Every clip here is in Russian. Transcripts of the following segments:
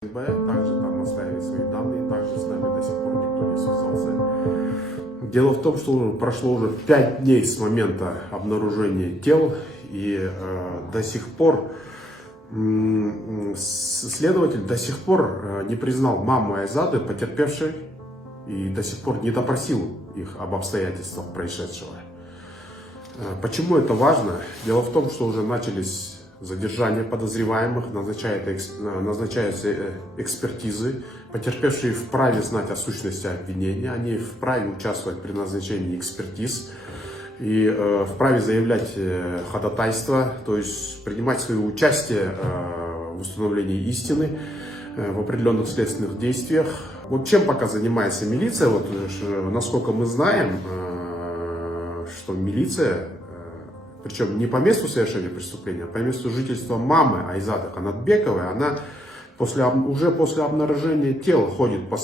Также там оставили свои данные, также с нами до сих пор никто не связался. Дело в том, что прошло уже 5 дней с момента обнаружения тел, и до сих пор следователь до сих пор не признал маму Айзады потерпевшей и до сих пор не допросил их об обстоятельствах происшедшего. Почему это важно? Дело в том, что уже начались задержания подозреваемых, назначаются экспертизы. Потерпевшие вправе знать о сущности обвинения, они вправе участвовать при назначении экспертиз и вправе заявлять ходатайство, то есть принимать свое участие в установлении истины в определенных следственных действиях. Вот чем пока занимается милиция, вот, насколько мы знаем, что милиция, причем не по месту совершения преступления, а по месту жительства мамы Айзады Канатбековой, она уже после обнаружения тел ходит по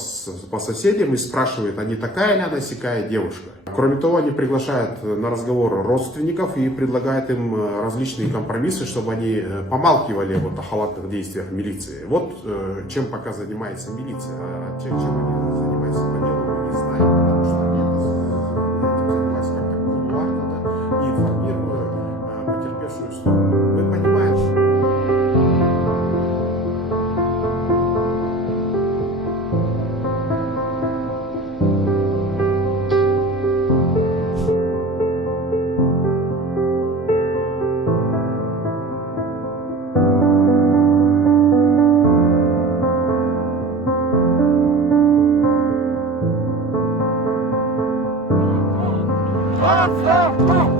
соседям и спрашивает, а не такая ли она сякая девушка. Кроме того, они приглашают на разговор родственников и предлагают им различные компромиссы, чтобы они помалкивали вот о халатных действиях милиции. Вот чем пока занимается милиция. А чем они занимаются по делу, мы не знаем, потому что они этим занимаются как-то кулуарно, да, и информируют потерпевшую сторону. Мы понимаем, что Stop!